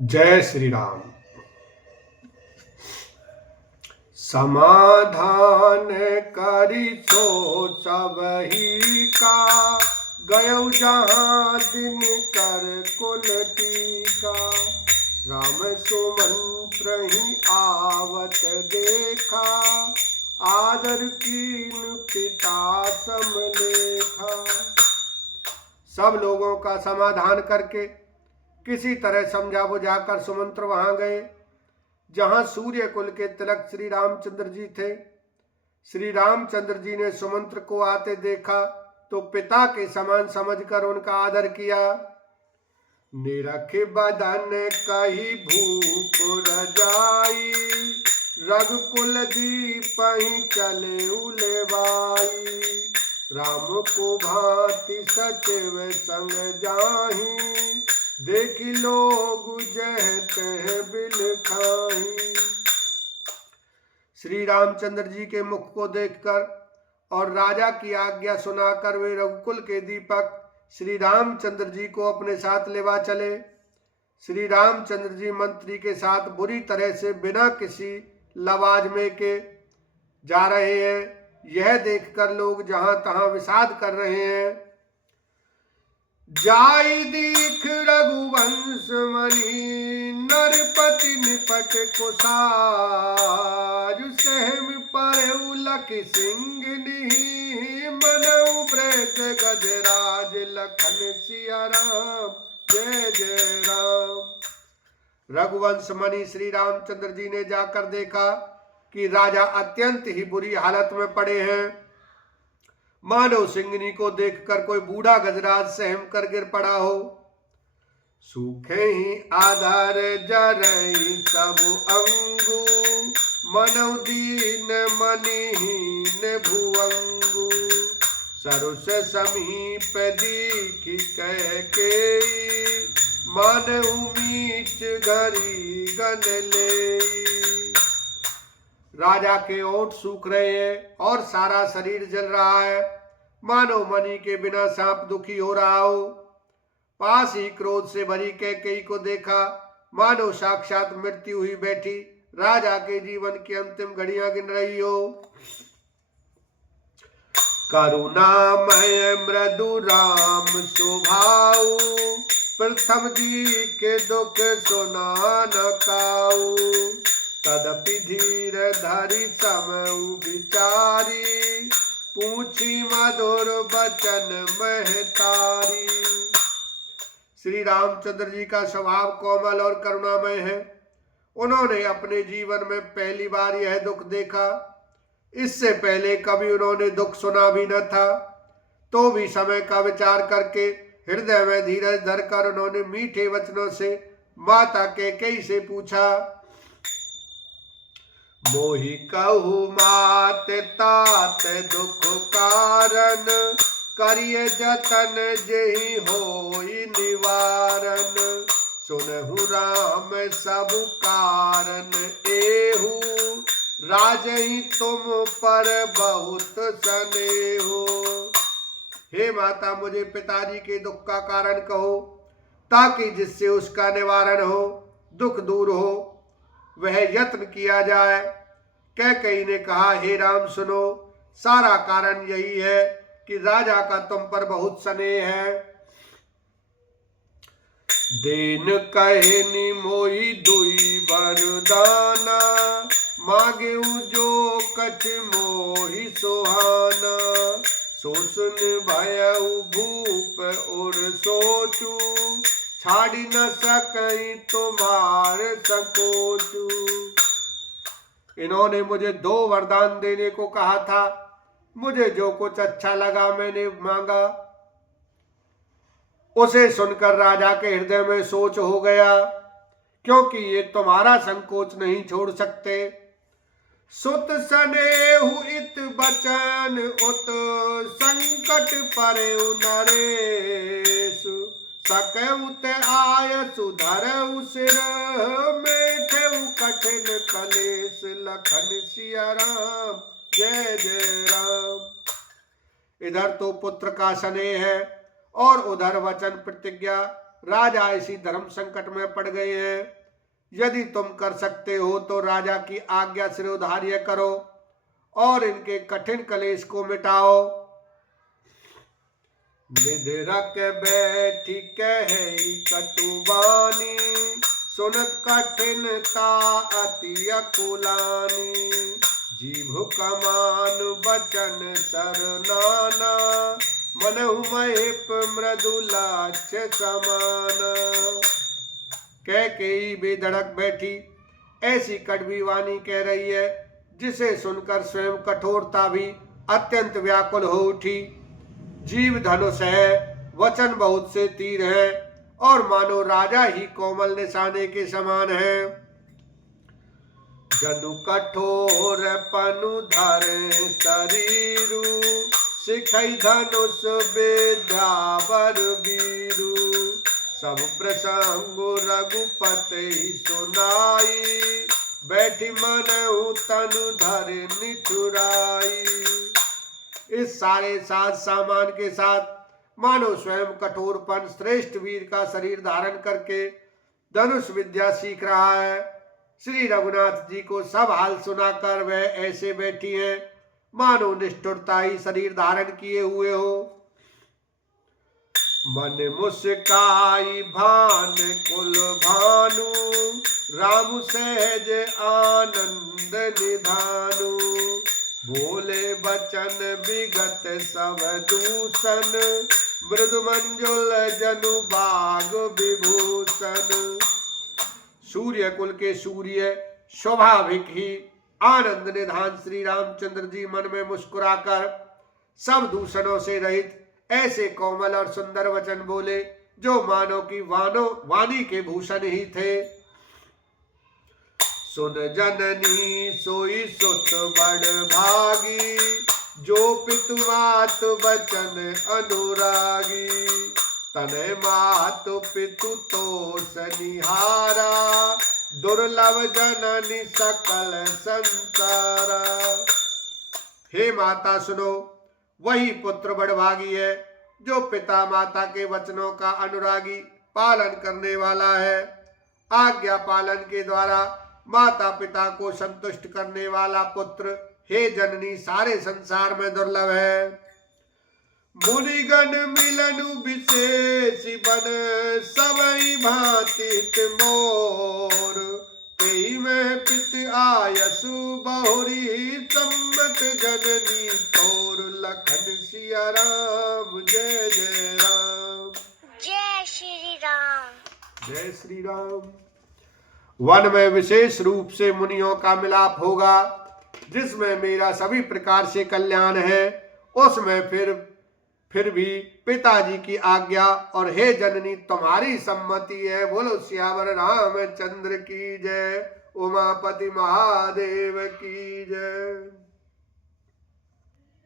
जय श्री राम। समाधान करी सो सबही का, गयौ जहाँ दिन कर कुल टीका। राम सुमंत्र ही आवत देखा, आदर कीन पिता समलेखा। सब लोगों का समाधान करके किसी तरह समझा बुझाकर सुमंत्र वहां गए जहां सूर्य कुल के तिलक श्री रामचंद्र जी थे। श्री रामचंद्र जी ने सुमंत्र को आते देखा तो पिता के समान समझकर उनका आदर किया। निरख बदन कही भूप रजाई, रघुकुल दीपहि चले उलेवाई। राम को भांति सचिव संग जाही, देखी लोग जहते हैं बिल खाही। श्री रामचंद्र जी के मुख को देखकर और राजा की आज्ञा सुनाकर वे रघुकुल के दीपक श्री रामचंद्र जी को अपने साथ लेवा चले। श्री रामचंद्र जी मंत्री के साथ बुरी तरह से बिना किसी लवाजमे के जा रहे हैं। यह देखकर लोग जहां तहां विषाद कर रहे हैं। जाई दीख रघुवंश मणि, नरपति निपट कुसार। सहम परउ लख सिंह मनऊ प्रेत गजराज, लखन सिया राम जय जय राम। रघुवंश मणि श्री रामचंद्र जी ने जाकर देखा कि राजा अत्यंत ही बुरी हालत में पड़े हैं। मानव सिंगनी को देखकर कोई बूढ़ा गजराज सहम कर गिर पड़ा हो। सूखे ही आधार जरई सब अंगु, मनव दीन मनिहीन भुअंगु। सरुस समीप दीख कह के, मानव मीच घरी गन ले। राजा के ओठ सूख रहे हैं और सारा शरीर जल रहा है, मानो मणि के बिना सांप दुखी हो रहा हो। पास ही क्रोध से भरी कैकेयी को देखा, मानो साक्षात मृत्यु हुई बैठी राजा के जीवन की अंतिम घड़ियां गिन रही हो। करुणामय मृदु राम स्वभाव, प्रथम जी के दुख सुना न काऊ। तदपि धीर धरि समय विचारी, पूछी मधुर बचन महतारी। श्री रामचंद्र जी का स्वभाव कोमल और करुणामय है। उन्होंने अपने जीवन में पहली बार यह दुख देखा। इससे पहले कभी उन्होंने दुख सुना भी न था। तो भी समय का विचार करके हृदय में धीरज धरकर उन्होंने मीठे वचनों से माता कैकेयी से पूछा। मोहि कहु मात तात दुख कारण, करिय जतन जेहि होई निवारण। सुनहु राम सब कारण एहु, राजहि तुम पर बहुत स्नेहु। हे माता, मुझे पिताजी के दुख का कारण कहो, ताकि जिससे उसका निवारण हो, दुख दूर हो, वह यत्न किया जाए। कैकेयी ने कहा, हे राम सुनो, सारा कारण यही है कि राजा का तुम पर बहुत स्नेह है। देन कहे निमोहि दुई वरदाना, मांगेउ जो कछ मोहि सुहाना। सो सुन भयउ भूप और सोचू, छाड़ी न सकई तुम्हार सकोचू। इन्होंने मुझे 2 वरदान देने को कहा था। मुझे जो कुछ अच्छा लगा मैंने मांगा। उसे सुनकर राजा के हृदय में सोच हो गया, क्योंकि ये तुम्हारा संकोच नहीं छोड़ सकते। सुत स्नेहु इत बचन उत, संकट परेउ नरेशु। सकउ ते आयसु धरउ सिर, मेठउ कठिन कलेश। लखन सिया राम जय जय राम। इधर तो पुत्र का स्नेह है और उधर वचन प्रतिज्ञा राजा इसी धर्म संकट में पड़ गए हैं। यदि तुम कर सकते हो तो राजा की आज्ञा शिरोधार्य करो और इनके कठिन कलेश को मिटाओ। निधरक बैठी कही कटुबानी, सुनत कठिनता अति अकुलानी। जीभ कमान बचन सरनाना, मनहु महेप मृदुलाच समान। कैकेयी बेधड़क बैठी ऐसी कड़वी वाणी कह रही है जिसे सुनकर स्वयं कठोरता भी अत्यंत व्याकुल हो उठी। जीव धनुष है, वचन बहुत से तीर है और मानो राजा ही कोमल निशाने के समान है। जनु कठोर पनु धरे शरीरु, सिखई धनुष विद्यावर वीरु। सब प्रसंग रघुपति सुनाई, बैठी मनहु तनु धरे निठुराई। इस सारे साज सामान के साथ मानो स्वयं कठोरपन श्रेष्ठ वीर का शरीर धारण करके धनुष विद्या सीख रहा है। श्री रघुनाथ जी को सब हाल सुनाकर वह ऐसे बैठी हैं मानो निष्ठुरता ही शरीर धारण किए हुए हो। मन मुस्काई भान कुल भानु, राम सहज आनंद निधानु। बोले बचन विगत सब दूषण, मृदु मंजुल जनु बाग विभूषण। सूर्य कुल के सूर्य स्वाभाविक ही आनंद निधान श्री रामचंद्र जी मन में मुस्कुराकर सब दूषणों से रहित ऐसे कोमल और सुंदर वचन बोले जो मानो की वाणी के भूषण ही थे। सुन जननी सोई सुत बड़ भागी, जो पितु मात वचन अनुरागी। तने मातु पितु तो सनिहारा, दुर्लभ जननी सकल संसारा। हे माता सुनो, वही पुत्र बड़भागी है जो पिता माता के वचनों का अनुरागी पालन करने वाला है। आज्ञा पालन के द्वारा माता पिता को संतुष्ट करने वाला पुत्र हे जननी सारे संसार में दुर्लभ है। मुनिगण मिलनु विशेष बन, सबई भांति मोर। तेई में पित आयसु बहुरी, सम्मत जननी तोर। लखन सिया राम जय जय राम। जय श्री राम। जय श्री राम। वन में विशेष रूप से मुनियों का मिलाप होगा, जिसमें मेरा सभी प्रकार से कल्याण है। उसमें फिर भी पिताजी की आज्ञा और हे जननी तुम्हारी सम्मति है। बोलो सियावर रामचंद्र की जय, उमापति महादेव की जय।